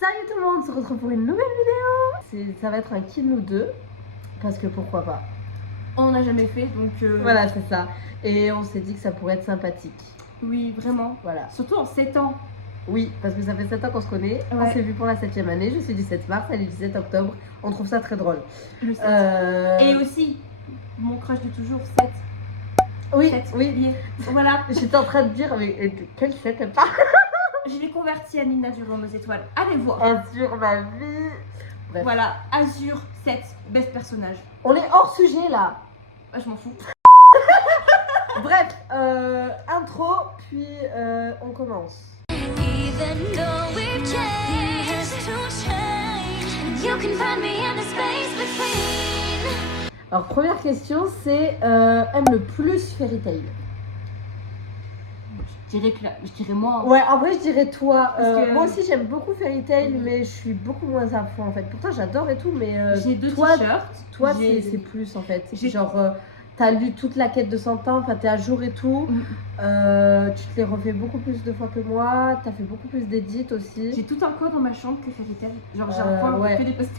Salut tout le monde, on se retrouve pour une nouvelle vidéo. Ça va être un qui nous deux, parce que pourquoi pas. On n'a jamais fait, donc... Voilà, c'est ça. Et on s'est dit que ça pourrait être sympathique. Oui, vraiment. Voilà. Surtout en 7 ans. Oui, parce que ça fait 7 ans qu'on se connaît. Ouais. On s'est vu pour la 7e année. Je suis du 7 mars, elle est du 17 octobre. On trouve ça très drôle. Le 7. Et aussi, mon crush de toujours, 7. Oui, 7. oui. Voilà. J'étais en train de dire, mais quel 7 elle parle? Je l'ai converti à Nina du Rhum aux étoiles. Allez voir. Azur, ma vie. Bref. Voilà, Azur 7, best personnage. On est hors sujet là. Je m'en fous. Bref, intro, puis on commence. Even though we've changed to change, you can find me in the space between. Alors première question, c'est aime le plus Fairy Tail? Je dirais moi. Ouais, en vrai je dirais toi. Parce que- Moi aussi j'aime beaucoup Fairy Tail, mais je suis beaucoup moins à fond en fait. Pourtant j'adore et tout, mais J'ai 2 toi, t-shirts. toi J'ai- c'est plus en fait. j'ai- Genre t'as lu toute la quête de 100 ans, enfin t'es à jour et tout. Tu te les refais beaucoup plus de fois que moi. T'as fait beaucoup plus d'édits aussi. J'ai tout un coin dans ma chambre que Fairy Tail. Genre j'ai Euh, un coin ouais. que des posters.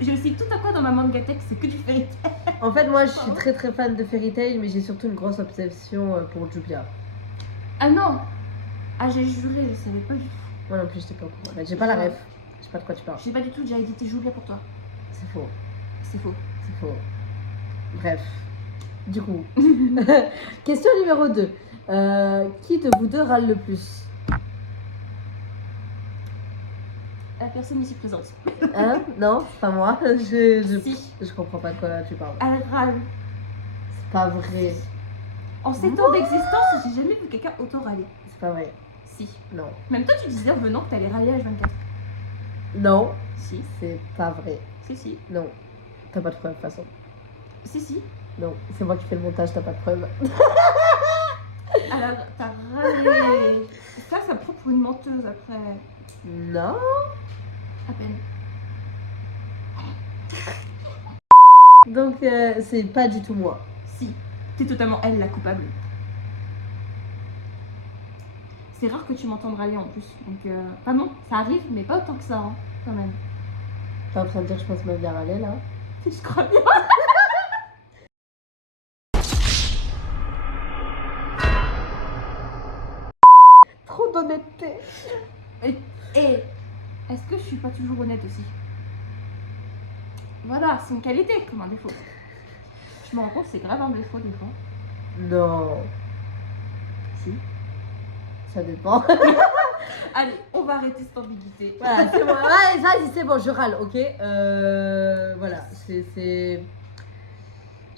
J'ai aussi tout un coin dans ma mangatech, c'est que du Fairy Tail. En fait moi je suis très très fan de Fairy Tail, mais j'ai surtout une grosse obsession pour Julia. Ah non. Ah j'ai juré, je savais pas du tout. Moi non plus j'étais pas au courant. J'ai pas la ref. Je sais pas de quoi tu parles. Je sais pas du tout, j'ai édité Julia pour toi. C'est faux. C'est faux. C'est faux. Bref. Du coup. Question numéro 2. Qui de vous deux râle le plus? La personne ici présente. Hein? Non, c'est pas moi. Si. Je comprends pas de quoi tu parles. Elle râle. C'est pas vrai. En 7 ans d'existence, j'ai jamais vu quelqu'un autant râler. C'est pas vrai. Si. Non. Même toi, tu disais en venant que t'allais râler à H24. Non, Si. c'est pas vrai. Si. Non. T'as pas de preuve de toute façon. Si. Non, c'est moi qui fais le montage, t'as pas de preuve. Alors, t'as râlé. Ça prend pour une menteuse après. Non. À peine. Donc c'est pas du tout moi. Si. T'es totalement elle la coupable. C'est rare que tu m'entendes râler en plus. Donc, enfin non, ça arrive, mais pas autant que ça, hein, quand même. T'es en train de dire je pense me bien râler là. Je crois bien. Trop d'honnêteté. Et est-ce que je suis pas toujours honnête aussi? Voilà, c'est une qualité comme un défaut. Je me rends compte que c'est grave un défaut des fois. Non. Si. Ça dépend. Allez, on va arrêter cette ambiguïté. Voilà, c'est bon. Ouais, vas-y, c'est bon, je râle, ok. Voilà, c'est.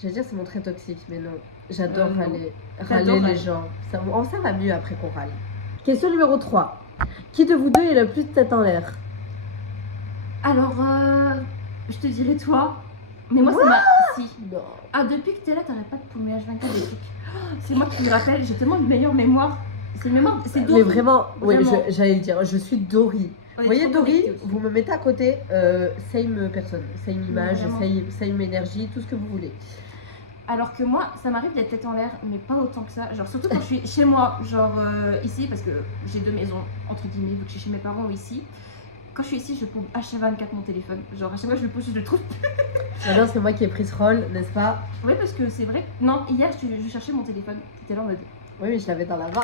J'allais dire c'est mon trait toxique, mais non. J'adore Non. râler. T'adores Râler les râler. gens. Ça va mieux après qu'on râle. Question numéro 3. Qui de vous deux est le plus tête en l'air? Alors, je te dirais toi. Mais moi, c'est ma. Si. Non. Ah, depuis que t'es là, t'arrêtes pas de paumer H24 des trucs. C'est moi qui me rappelle, j'ai tellement une meilleure mémoire. C'est une mémoire. C'est Mais Dory. vraiment, oui, Vraiment. j'allais le dire, je suis Dory. On est Vous voyez trop Dory, connectés aussi. vous me mettez à côté, same personne, same image, Vraiment. same énergie, tout ce que vous voulez. Alors que moi, ça m'arrive d'être tête en l'air, mais pas autant que ça. Genre, surtout quand je suis chez moi, genre ici, parce que j'ai 2 maisons, entre guillemets, vu que je suis chez mes parents ou ici. Quand je suis ici, je pose H24 mon téléphone. Genre, à chaque fois, je le pose, je le trouve. Maintenant, c'est moi qui ai pris ce rôle, n'est-ce pas? Oui, parce que c'est vrai. Non, hier, je cherchais mon téléphone. T'étais là en mode. Oui, mais je l'avais dans la main.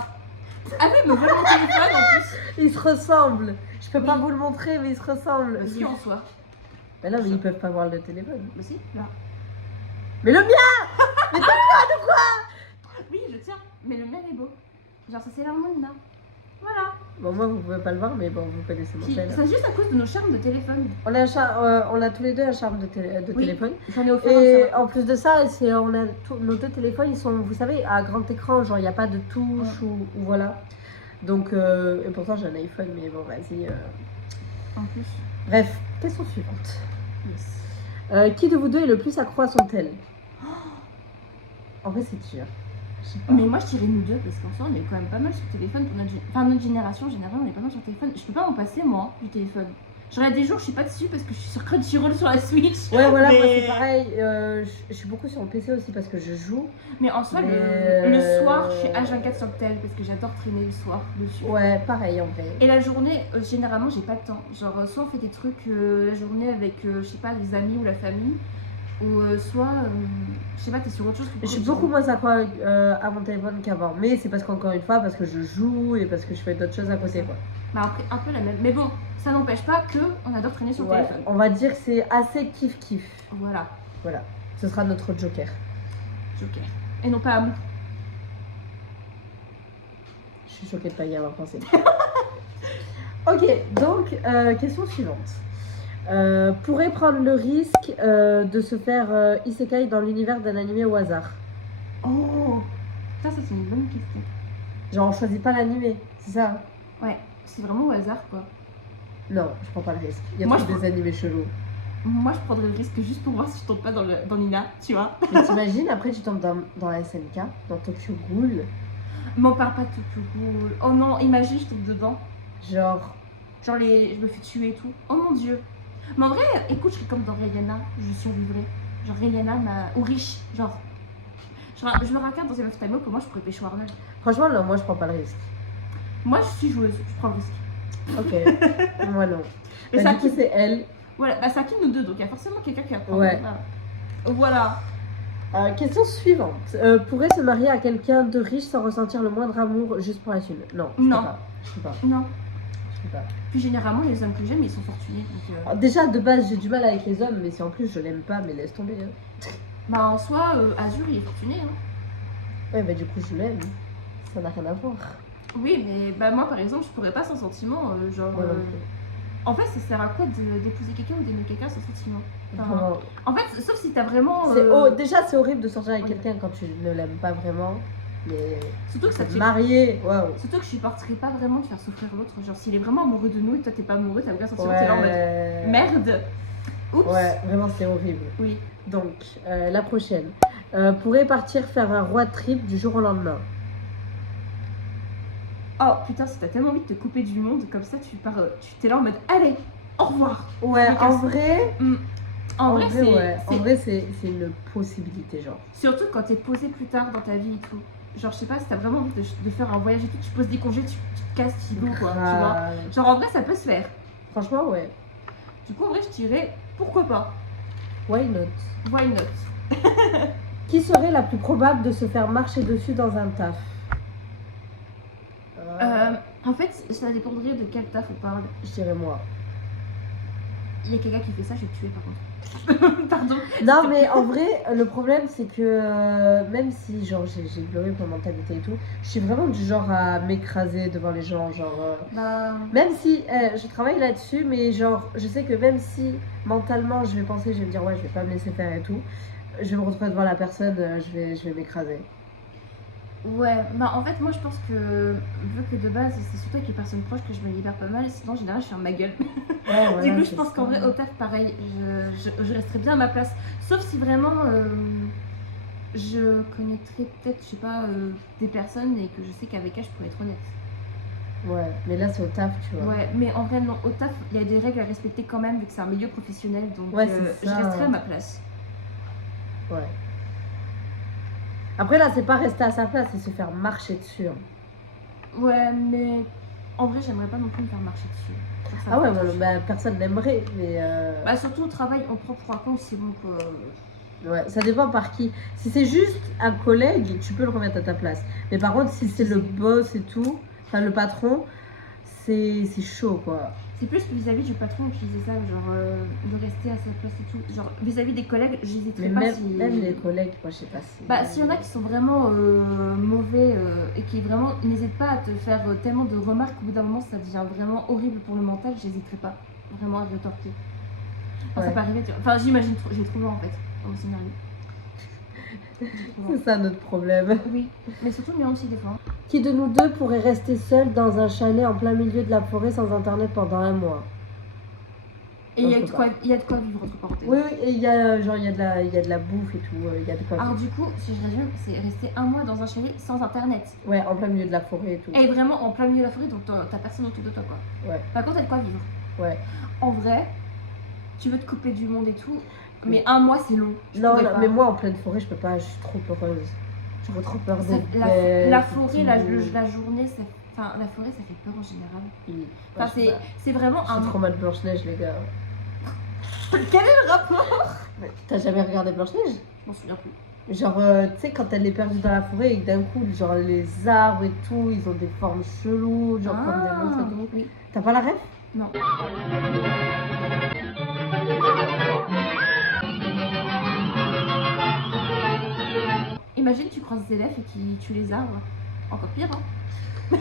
Ah oui, me vole mon téléphone en plus. Ils se ressemblent. Je peux pas Oui. vous le montrer, mais ils se ressemblent. Aussi en soi. Mais non, mais ils peuvent pas voir le téléphone. Mais si, là. Mais le mien! Oui, je tiens. Mais le mien est beau. Genre, ça c'est l'harmonie là. Voilà. Bon, moi, vous pouvez pas le voir, mais bon, vous connaissez mon Puis, tel. c'est juste à cause de nos charmes de téléphone. On a tous les deux un charme de Oui. téléphone. J'en ai offert un, Et ça. en plus de ça, nos deux téléphones, ils sont, vous savez, à grand écran, genre il n'y a pas de touche ou voilà. Donc, et pourtant j'ai un iPhone, mais bon, vas-y. En plus. Bref, question suivante. Qui de vous deux est le plus accro à son tel? En vrai, c'est dur. Je sais pas. Mais moi je dirais nous deux parce qu'en soi on est quand même pas mal sur téléphone pour notre, notre génération en général on est pas mal sur téléphone. Je peux pas m'en passer moi du téléphone. Genre, il y a des jours, je suis pas dessus parce que je suis sur Crunchyroll sur la Switch. Ouais, voilà, moi Mais- c'est pareil. Je suis beaucoup sur le PC aussi parce que je joue. Mais en soi, Mais- le soir, je suis H24 sur le tel parce que j'adore traîner le soir dessus. Ouais, pareil en vrai. Et la journée, généralement, j'ai pas le temps. Genre, soit on fait des trucs la journée avec, je sais pas, les amis ou la famille, ou soit, je sais pas, t'es sur autre chose que Je suis Crunchyroll. beaucoup moins accro à mon téléphone qu'avant. Mais c'est parce qu'encore une fois, parce que je joue et parce que je fais d'autres choses à côté, quoi. Bah, après, un peu la même. Mais bon, ça n'empêche pas que on adore traîner sur le Ouais, téléphone. on va dire que c'est assez kiff-kiff. Voilà, Voilà, ce sera notre joker. Joker. Et non pas amour. Je suis choquée de pas y avoir pensé. Ok, donc, question suivante. Pourrait prendre le risque de se faire isekai dans l'univers d'un animé au hasard. Oh, ça c'est une bonne question. Genre, on choisit pas l'animé, c'est ça? Ouais, c'est vraiment au hasard quoi. Non, je prends pas le risque. Il y a Moi, trop des animés chelous. Moi je prendrais le risque juste pour voir si je tombe pas dans Nina, tu vois. Mais t'imagines, après tu tombes dans SNK, dans Tokyo Ghoul. M'en parle pas de Tokyo Ghoul. Oh non, imagine je tombe dedans. Genre, Genre je me fais tuer et tout. Oh mon dieu. Mais en vrai, écoute, je serais comme dans Rihanna, je survivrais. Genre Rihanna ou Rich, genre. Je me raconte dans une meuf time que moi je pourrais pécho Arnold. franchement, non, moi je prends pas le risque. Moi je suis joueuse, je prends le risque. Ok, moi non. Mais Bah, ça du coup, c'est elle. Voilà, bah ça qui nous deux, donc il y a forcément quelqu'un qui va prendre. Ouais. Voilà. Question suivante. Pourrait se marier à quelqu'un de riche sans ressentir le moindre amour juste pour la thune? Non, je Non. peux pas. Je peux pas. Non. Je peux pas. Puis généralement, les hommes que j'aime, ils sont fortunés. Donc, Alors, déjà, de base, j'ai du mal avec les hommes, mais si en plus je l'aime pas, mais laisse tomber. Hein. bah en soi, Azur, il est fortuné. Hein. Ouais, bah du coup, je l'aime. Ça n'a rien à voir. Oui, mais bah, moi par exemple, je pourrais pas sans sentiment. Genre, Moi non plus. en fait, ça sert à quoi d'épouser quelqu'un ou d'aimer quelqu'un sans sentiment? Enfin, Vraiment. en fait, sauf si t'as vraiment. Déjà, c'est horrible de sortir avec Oui. quelqu'un quand tu ne l'aimes pas vraiment. Mais Surtout que ça te fait. marier, waouh. Surtout que je supporterais pas vraiment de faire souffrir l'autre. Genre, s'il est vraiment amoureux de nous et toi t'es pas amoureux, t'as aucun sentiment. T'es là en mode Ouais. merde. Oups. Ouais, vraiment, c'est horrible. Oui. Donc, la prochaine. Pourrait partir faire un road trip du jour au lendemain. Oh putain, si t'as tellement envie de te couper du monde, comme ça tu pars, tu t'es là en mode allez, au revoir. Ouais, Mais en casse- vrai, En vrai, c'est. ouais. En c'est- vrai, c'est une possibilité, genre. Surtout quand t'es posé plus tard dans ta vie et tout. Genre, je sais pas, si t'as vraiment envie de faire un voyage et tout, tu poses des congés, tu te casses, tu go quoi, tu vois. Grave. Genre, en vrai, ça peut se faire. Franchement, ouais. Du coup, en vrai, je dirais pourquoi pas. Why not? Why not? Qui serait la plus probable de se faire marcher dessus dans un taf? En fait, ça dépendrait de quel taf on parle. Je dirais moi. Il y a quelqu'un qui fait ça, je vais le tuer par contre. Pardon. Non, mais en vrai, le problème, c'est que même si genre j'ai ignoré ma mentalité et tout, je suis vraiment du genre à m'écraser devant les gens. Genre, Bah. même si je travaille là-dessus, mais genre, je sais que même si mentalement je vais penser, je vais me dire, ouais, je vais pas me laisser faire et tout, je vais me retrouver devant la personne, je vais m'écraser. Ouais, bah en fait, moi je pense que vu que de base c'est surtout avec les personnes proches que je me libère pas mal, sinon en général je ferme ma gueule. Ouais, Du voilà, coup, je c'est pense ça. qu'en vrai, au taf, pareil, je resterai bien à ma place. Sauf si vraiment je connaîtrais peut-être, je sais pas, des personnes et que je sais qu'avec elles je pourrais être honnête. Ouais, mais là c'est au taf, tu vois. Ouais, mais en vrai, non, au taf, il y a des règles à respecter quand même, vu que c'est un milieu professionnel, donc Ouais, c'est je ça. resterai à ma place. Ouais. Après là, c'est pas rester à sa place, c'est se faire marcher dessus. Hein. Ouais, mais en vrai, j'aimerais pas non plus me faire marcher dessus. Genre, ça Ah ouais, me fait bah, personne n'aimerait, mais Bah, surtout au travail, on prend pour un con, c'est bon quoi. ouais, ça dépend par qui. Si c'est juste un collègue, tu peux le remettre à ta place. Mais par contre, si c'est le boss et tout, enfin le patron, c'est chaud quoi. C'est plus vis-à-vis du patron que je disais ça, genre de rester à sa place et tout. Genre vis-à-vis des collègues, j'hésiterais Mais pas même, si. même les collègues, moi je sais pas si. Bah, s'il y en a qui sont vraiment mauvais et qui vraiment n'hésitent pas à te faire tellement de remarques, au bout d'un moment ça devient vraiment horrible pour le mental, j'hésiterais pas vraiment à rétorquer. Enfin, Ouais. ça peut arriver, tu vois. Enfin, j'imagine, j'ai trop loin en fait, dans le scénario. J'ai trop loin. C'est ça notre problème. Oui, mais surtout le mien aussi des fois. Qui de nous deux pourrait rester seul dans un chalet en plein milieu de la forêt sans internet pendant un mois? Et Non, il y, je a peux de quoi- il y a de quoi vivre entre parenthèses. Oui, oui, et il y a genre il y a de la bouffe et tout, il y a de quoi. Alors vivre. du coup, si je résume, c'est rester un mois dans un chalet sans internet. Ouais, en plein milieu de la forêt et tout. Et vraiment en plein milieu de la forêt, donc t'as personne autour de toi quoi. Ouais. Par contre, t'as de quoi vivre. Ouais. En vrai, tu veux te couper du monde et tout, mais un mois c'est long. Je Non, pourrais non, pas. mais moi en pleine forêt, je peux pas, je suis trop peureuse. J'aurais trop peur Ça- des la, bêtes. la et forêt, tout. la journée, enfin, la forêt ça fait peur en général. Oui. Enfin, Ouais, je sais pas. c'est vraiment Je suis trop mal Blanche-Neige, les gars. Quel est le rapport? Mais t'as jamais regardé Blanche-Neige? Je m'en souviens plus. Genre, tu sais, quand elle est perdue dans la forêt et que d'un coup, genre, les arbres et tout, ils ont des formes cheloues, genre comme des monstres et tout. Oui. T'as pas la rêve? Non. Imagine, tu croises des élèves et qui tuent les arbres. Encore pire, hein. Je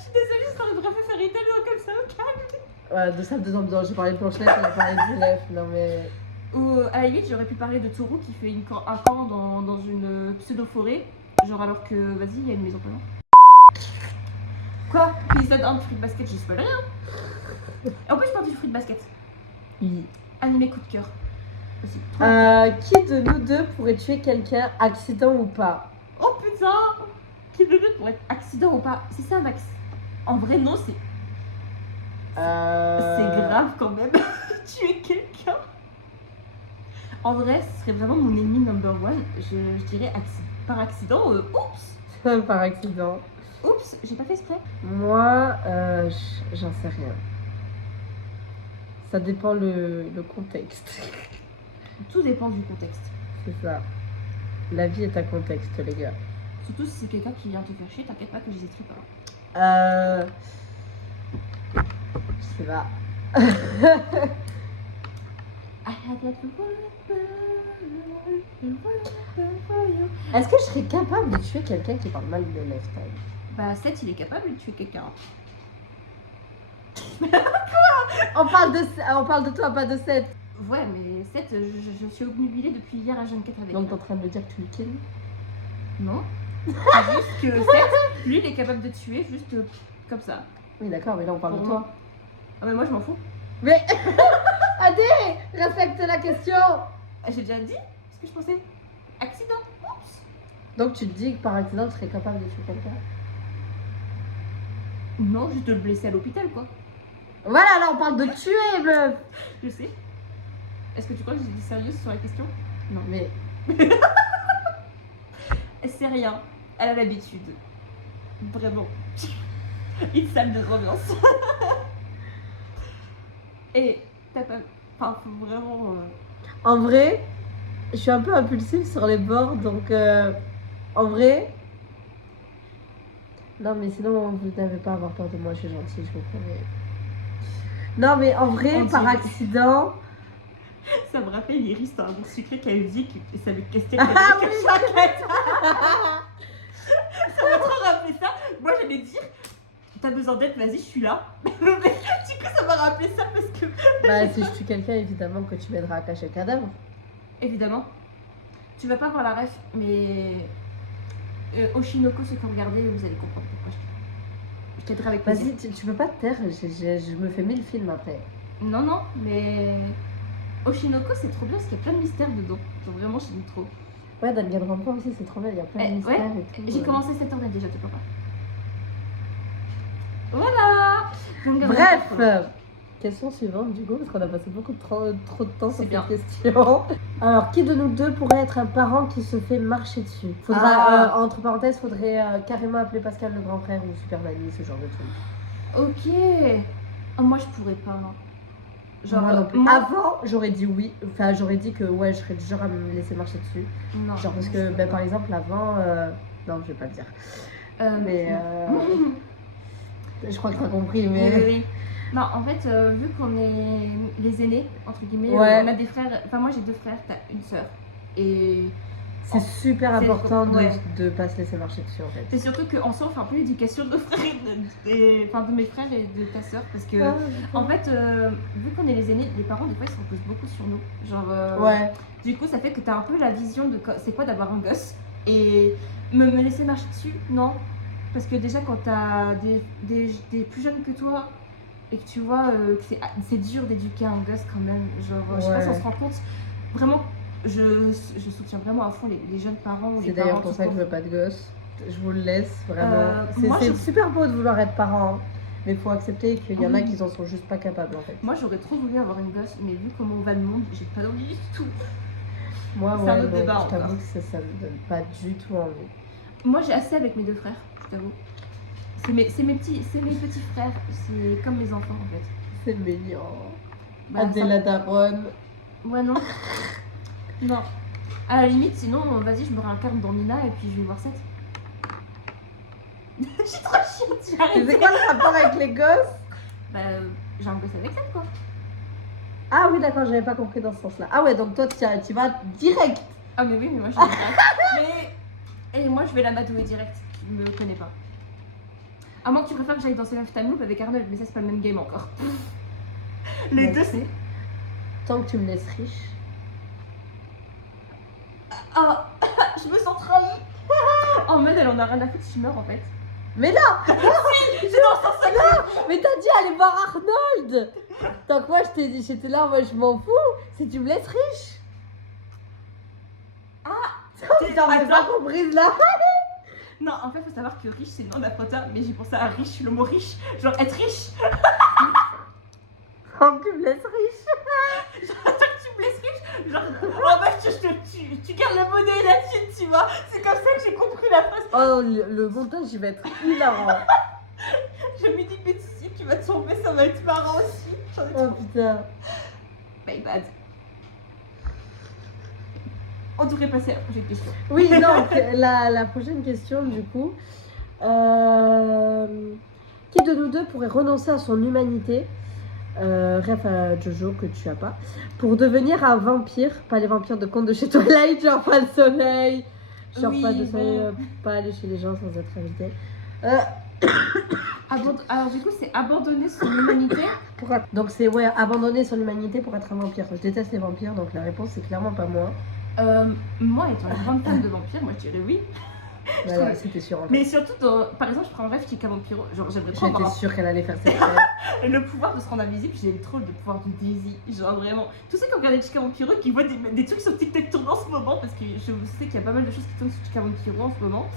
suis désolée, je t'aurais préféré faire italien comme ça, ok. Ouais, de salle de ambiance, j'ai parlé de Blanche-Neige, on a parlé des élèves, non mais... Ou à la limite, j'aurais pu parler de Taureau qui fait un camp dans une pseudo-forêt. Genre alors que, vas-y, il y a une maison pas loin. Quoi? Épisode 1 de Fruit Basket, j'ai spoilé rien. En plus, je parle du Fruit Basket. Oui. Animé coup de cœur. Aussi. Qui de nous deux pourrait tuer quelqu'un, accident ou pas? Oh putain! Qui de deux pour être accident ou pas? Si c'est un accident. En vrai, non, c'est grave quand même. Tuer quelqu'un. En vrai, ce serait vraiment mon ennemi number one. Je dirais par accident. Oups! Par accident. Oups, j'ai pas fait exprès. Moi, j'en sais rien. Ça dépend le contexte. Tout dépend du contexte. C'est ça. La vie est un contexte, les gars. Surtout si c'est quelqu'un qui vient te faire chier, t'inquiète pas que j'hésiterai pas. Je sais pas. Est-ce que je serais capable de tuer quelqu'un qui parle mal de Lifetime? Bah, Seth, il est capable de tuer quelqu'un. On parle de toi, pas de Seth. Ouais, mais Seth, je suis obnubilée depuis hier à jeune 4 avec Donc lui. t'es en train de me dire que tu le kills? Non. C'est juste que Seth, lui, il est capable de tuer juste comme ça. Oui, d'accord, mais là on parle Pour de moi. toi. Ah, mais moi, je m'en fous. Mais Adé, respecte la question. Ah, j'ai déjà dit ce que je pensais. Accident. Oups. Donc tu te dis que par accident tu serais capable de tuer quelqu'un? Non, juste de le blesser à l'hôpital, quoi. Voilà, là on parle de tuer, meuf. Je sais. Est-ce que tu crois que j'étais sérieuse sur la question? Non. Mais C'est rien. Elle a l'habitude. Vraiment. Une salle de ambiance. Et t'as pas. Enfin, faut vraiment. en vrai, je suis un peu impulsive sur les bords, donc en vrai. Non, mais sinon vous n'avez pas à avoir peur de moi, je suis gentille, je vous promets. Non, mais en vrai, On par dirait. accident. Ça me rappelle Iris dans un bon secret qu'elle dit et ça me casse Ah oui, Ça m'a trop rappelé ça. Moi j'allais dire, t'as besoin d'aide, vas-y, je suis là. Mais du coup, ça m'a rappelé ça parce que. Bah, si je tue quelqu'un, évidemment que tu m'aideras à cacher le cadavre. Évidemment. Tu vas pas voir la ref, mais. Oshinoko, ceux qui ont regardé, vous allez comprendre pourquoi je t'aiderai avec plaisir. Vas-y, tu peux pas te taire, je me fais 1000 films après. Non, non, mais. Oshinoko, c'est trop bien parce qu'il y a plein de mystères dedans. Genre vraiment, j'aime trop. Ouais, Danganronpa aussi, c'est trop bien, il y a plein de mystères Ouais, et tout. j'ai commencé cette année déjà, tu peux pas. Voilà. Bref, question suivante du coup, parce qu'on a passé trop de temps sur C'est bien. cette question. Alors, qui de nous deux pourrait être un parent qui se fait marcher dessus? Faudra, entre parenthèses, faudrait carrément appeler Pascal le grand frère ou Super Nanny, ce genre de truc. Ok. Oh, moi, je pourrais pas. Genre, Moi non plus. moi- Avant, j'aurais dit oui, enfin, j'aurais dit que ouais, je serais du genre à me laisser marcher dessus. Non. Genre, parce moi, que, je peux ben, pas. par exemple, avant, non, je vais pas le dire. Mais, non. je crois que t'as compris, Oui, mais. oui, oui. Non, en fait, vu qu'on est les aînés, entre guillemets, Ouais. on a des frères. Enfin, moi, j'ai 2 frères, t'as une sœur. Et C'est super C'est- important ouais. de pas se laisser marcher dessus en fait. c'est surtout qu'en soi, on fait un peu l'éducation de nos frères, enfin, de mes frères et de ta sœur. Parce que, en fait, vu qu'on est les aînés, les parents, des fois, ils se reposent beaucoup sur nous. Genre, Ouais, du coup, ça fait que t'as un peu la vision de c'est quoi d'avoir un gosse. Et me laisser marcher dessus, non. Parce que déjà, quand t'as des plus jeunes que toi et que tu vois que c'est dur d'éduquer un gosse quand même, genre, je sais pas si on Ouais. se rend compte. Vraiment, je soutiens vraiment à fond les jeunes parents ou les c'est parents. d'ailleurs pour tout ça que je court. veux pas de gosse. Je vous le laisse vraiment. moi, C'est je- super beau de vouloir être parent. Mais faut accepter qu'il y en a qui en sont juste pas capables en fait. Moi, j'aurais trop voulu avoir une gosse, mais vu comment va le monde, j'ai pas envie du tout. Moi, C'est un ouais, autre non, débat je t'avoue encore. que ça me donne pas du tout envie. Moi, j'ai assez avec mes 2 frères, je t'avoue. C'est mes petits frères, c'est comme mes enfants en fait. C'est mignon. Bah, Adèle daronne. Ouais, non. Non. À la limite, sinon, vas-y, je me réincarne dans Nina et puis je vais voir 7. Je suis trop chiante, tu Et arrêtes. c'est quoi le rapport avec les gosses? Bah, j'ai un gosse avec 7 quoi. Ah oui, d'accord, j'avais pas compris dans ce sens-là. Ah ouais, donc toi, tu vas direct. Ah, mais oui, mais moi je suis mais. Et moi, je vais la matouer direct. Je me connais pas. À moins que tu préfères que j'aille danser Love Time Loop avec Arnold, mais ça, c'est pas le même game encore. Les Bah, deux, c'est. Tant que tu me laisses riche. Ah, je me sens trahie. En mode, elle en a rien à foutre si je meurs en fait. Mais non, C'est dans ce sens-là. mais t'as dit aller voir Arnold. Donc moi, j'étais là, moi je m'en fous. Si tu me laisses riche. Putain, mais pas Attends. comprise là. Non, en fait, faut savoir que riche, c'est le nom d'un pota, mais j'ai pensé à riche, le mot riche. Genre être riche. Tant que tu me laisses riche. Attends que tu me laisses riche. Genre, oh bah, tu gardes la monnaie et la thune, tu vois. C'est comme ça que j'ai compris la phrase. Oh, le montage, il va être hilarant. Je me dis, mais si tu vas tomber, ça va être marrant aussi. J'en ai Oh trop. putain. My bad. On devrait passer à la prochaine question. Oui, donc la prochaine question du coup. Qui de nous deux pourrait renoncer à son humanité, rêve à Jojo que tu as pas, pour devenir un vampire, pas les vampires de conte de chez Twilight, genre pas le soleil, genre Oui, pas de soleil, bon. pas aller chez les gens sans être invité. Alors du coup, c'est abandonner son humanité. Donc c'est ouais, abandonner son humanité pour être un vampire. Je déteste les vampires, donc la réponse c'est clairement pas moi. Moi, étant une grande fan de vampires, moi je dirais oui. Voilà, trouve- c'était sûr en fait. Mais surtout, par exemple, je prends un rêve qui est vampiro. Genre, j'aimerais trop J'étais avoir sûre qu'elle allait faire cette le pouvoir de se rendre invisible. J'aime trop le pouvoir du Daisy. Genre vraiment. Tous ceux qui ont regardé Chica Vampiro, qui voient des trucs sur TikTok tourner en ce moment, parce que je sais qu'il y a pas mal de choses qui tournent sur Chica Vampiro en ce moment,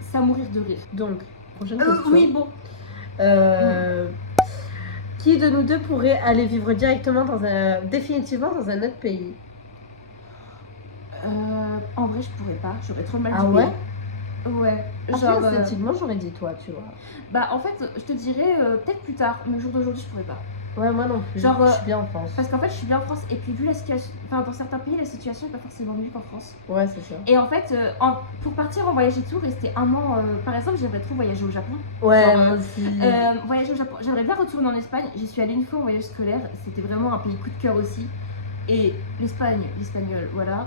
c'est à mourir de rire. Donc, prochaine question. Oui, bon. Qui de nous deux pourrait aller vivre directement définitivement dans un autre pays? En vrai, je pourrais pas. J'aurais trop le mal Ah du ouais? pays. Ouais. Genre, Genre. esthétiquement, j'aurais dit toi, tu vois. Bah, en fait, je te dirais peut-être plus tard, mais le jour d'aujourd'hui, je pourrais pas. Ouais, moi non plus. Genre, je suis bien en France. Parce qu'en fait, je suis bien en France, et puis vu la situation. Enfin, dans certains pays, la situation est pas forcément mieux qu'en France. Ouais, c'est ça. Et en fait, pour partir en voyage et tout, rester un an, par exemple, j'aimerais trop voyager au Japon. Ouais, Genre, moi aussi. Voyager au Japon, j'aimerais bien retourner en Espagne. J'y suis allée une fois en voyage scolaire, c'était vraiment un pays coup de cœur aussi. Et l'Espagne, l'espagnol, voilà.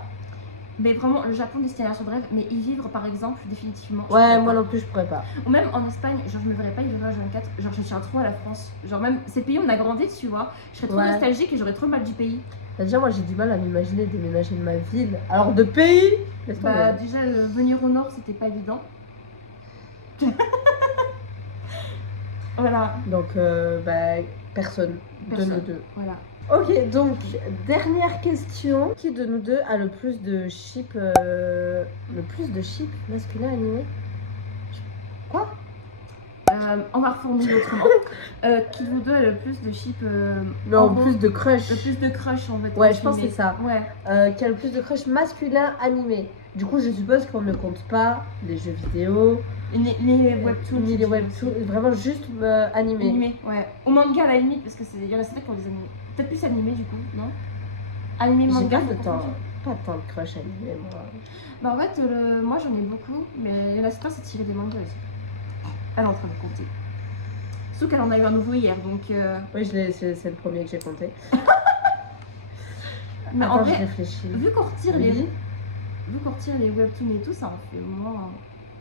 Mais vraiment, le Japon, destination de rêve, mais y vivre par exemple, définitivement. je Ouais, pourrais moi pas. non plus, je pourrais pas. Ou même en Espagne, genre je me verrais pas y vivre à 24, genre je tiens trop à la France. Genre même ces pays, on a grandi, tu vois. Je serais trop Ouais. nostalgique et j'aurais trop le mal du pays. Déjà, moi j'ai du mal à m'imaginer déménager de ma ville. Alors, de pays laisse tomber. Bah déjà, venir au nord, c'était pas évident. Voilà, Donc, bah, personne de Personne. nous deux. voilà. Ok, donc, dernière question. Qui de nous deux a le plus de chips masculins animés? Quoi? On va reformuler autrement. Qui de vous deux a le plus de chips Non, en gros, plus de crush. le plus de crush en fait. Ouais, je pense que c'est ça. Ouais. Qui a le plus de crush masculin animé. Du coup, je suppose qu'on ne compte pas les jeux vidéo, Les webtoons. ni les tu webtoons, dis. vraiment juste animé. Animé, ouais. Au manga à la limite, parce que il y en a certains qui ont des animés. Peut-être plus animé du coup, non? Animé, J'ai manga. pas de faut temps, confondre. pas tant de crush animé, moi. Bah en fait, moi j'en ai beaucoup, mais il y en a certains c'est tiré des mangas aussi. Elle est en train de compter. Sauf qu'elle en a eu un nouveau hier, donc. Oui, c'est le premier que j'ai compté. Mais en Attends, je vrai, réfléchis. vu qu'on retire Oui. les webtoons et tout, ça en fait moins.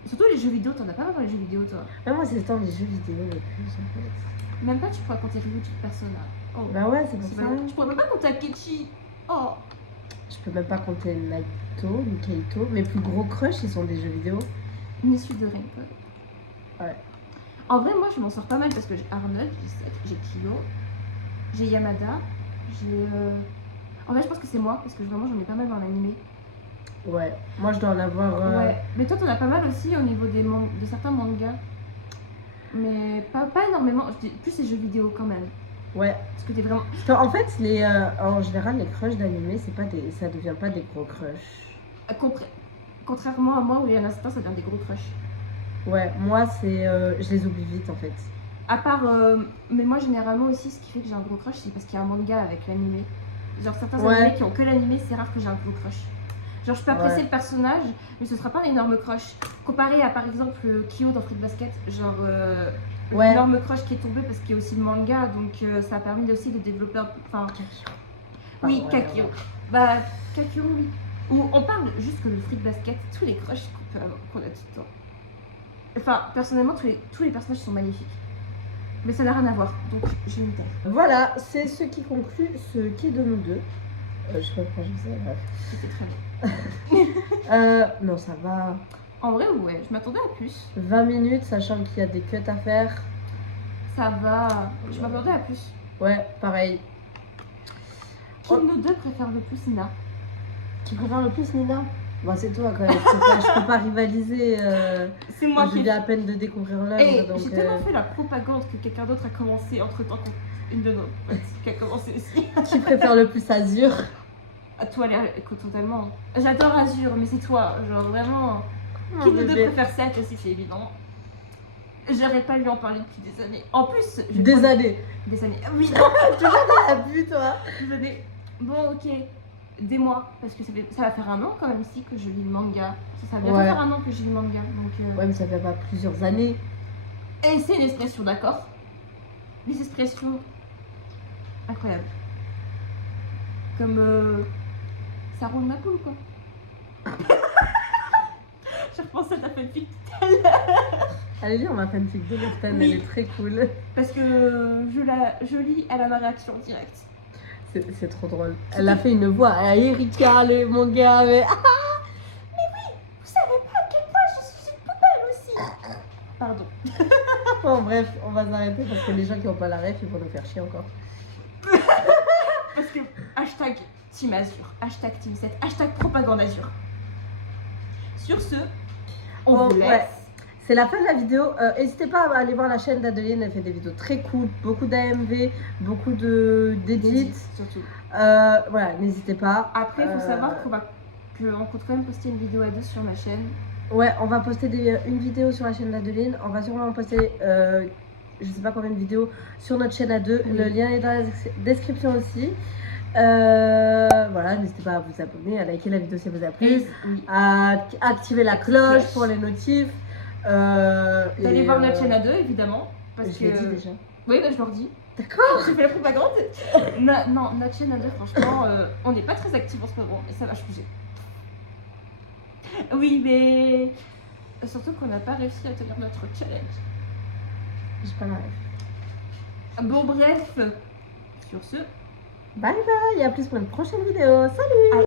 Surtout les jeux vidéo, t'en as pas mal dans les jeux vidéo toi. Mais moi, c'est tant les jeux vidéo le plus en fait. Même pas tu pourrais compter Ryuji Persona. Oh. Bah ouais, c'est pour C'est ça. pas- Tu pourrais même pas compter Akechi. Oh. Je peux même pas compter Naito ni Keito. Mes plus gros crushs, ils sont des jeux vidéo. Une issue de rien. Ouais. En vrai, moi je m'en sors pas mal parce que j'ai Arnold, j'ai Seth, j'ai Kyo, j'ai Yamada, j'ai. En vrai, je pense que c'est moi parce que vraiment j'en ai pas mal dans l'animé. Ouais. Moi, je dois en avoir. Ouais. Mais toi, t'en as pas mal aussi au niveau de certains mangas. mais pas énormément. Je dis plus les jeux vidéo quand même. Ouais. Parce que t'es vraiment. En fait, en général, les crushs d'animé, ça devient pas des gros crushs. Contrairement à moi où il y en a certains, ça devient des gros crushs. Ouais, moi, je les oublie vite en fait. À part. Mais moi, généralement aussi, ce qui fait que j'ai un gros crush, c'est parce qu'il y a un manga avec l'animé. Genre, certains Ouais. animés qui ont que l'animé, c'est rare que j'ai un gros crush. Genre, je peux apprécier Ouais. le personnage, mais ce sera pas un énorme crush. Comparé à par exemple Kyo dans Fruit Basket, genre. Ouais. L'énorme crush qui est tombé parce qu'il y a aussi le manga, donc ça a permis aussi de développer un peu. Enfin, oui, ouais, Kakiro. ouais. Bah, Kakiro, oui. Où on parle juste que le Fruit Basket, tous les crushs qu'on a tout le temps. Enfin, personnellement, tous les personnages sont magnifiques. Mais ça n'a rien à voir, donc je vais me taire. Voilà, c'est ce qui conclut ce qui de nous deux. Je sais pas pourquoi je sais, bref. C'était très bien. Non, ça va. En vrai, ouais, je m'attendais à plus. 20 minutes, sachant qu'il y a des cuts à faire. Ça va. Je m'attendais à plus. Ouais, pareil. Qui de nous deux préfère le plus Nina? Qui préfère le plus Nina? Bon, c'est toi quand même. Je peux pas rivaliser. C'est moi Je qui. viens à peine de découvrir Et l'œuvre. Donc, j'ai tellement fait la propagande que quelqu'un d'autre a commencé entre temps une de nos potes qui a commencé aussi. Qui préfère le plus Azur? À toi, écoute, totalement. J'adore Azure, mais c'est toi, genre vraiment. Qui Mon de nous deux bébé. préfère Seth aussi, c'est évident. J'arrête pas de lui en parler depuis des années. En plus, Des années. Des années. Oui, T'as vu, toi? des années. Bon, ok. Des mois, parce que ça va faire un an quand même ici que je lis le manga. Ça va bientôt Ouais. faire un an que je lis le manga. Donc, Ouais, mais ça fait pas plusieurs années. Et c'est une expression, d'accord? Les expressions incroyables. Comme ça roule ma poule, quoi. J'ai repensé à ta fanfic tout à l'heure. Allez, lire ma fanfic de Lefton, Oui. elle est très cool. Parce que je lis, elle a ma réaction directe. C'est trop drôle. Elle a fait une voix à Erika, le manga, mais... Vous savez pas à quel point je suis une poubelle aussi. Pardon. Bon, bref, on va s'arrêter parce que les gens qui n'ont pas la ref, ils vont nous faire chier encore. Parce que hashtag Team Azure, hashtag Team 7, hashtag propagande Azure. Sur ce, on Bon, vous laisse. ouais. C'est la fin de la vidéo. N'hésitez pas à aller voir la chaîne d'Adeline, elle fait des vidéos très cool, beaucoup d'AMV, beaucoup d'édits. Surtout. Voilà, n'hésitez pas. Après, il faut savoir qu'on compte quand même poster une vidéo à deux sur ma chaîne. Ouais, on va poster une vidéo sur la chaîne d'Adeline. On va sûrement poster, je sais pas combien de vidéos sur notre chaîne à deux. Oui. Le lien est dans la description aussi. Voilà, n'hésitez pas à vous abonner, à liker la vidéo si elle vous a plu, Oui. à activer la cloche Cloche. pour les notifs. D'aller voir notre chaîne à deux, évidemment. Parce Je que. l'ai dit déjà. Oui, bah, je leur dis. D'accord. J'ai fait la propagande. Non, notre chaîne à deux, franchement, on n'est pas très actifs en ce moment, mais ça va changer. Oui, mais. Surtout qu'on n'a pas réussi à tenir notre challenge. J'ai pas la ref. Bon, bref. Sur ce. Bye bye, et à plus pour une prochaine vidéo. Salut.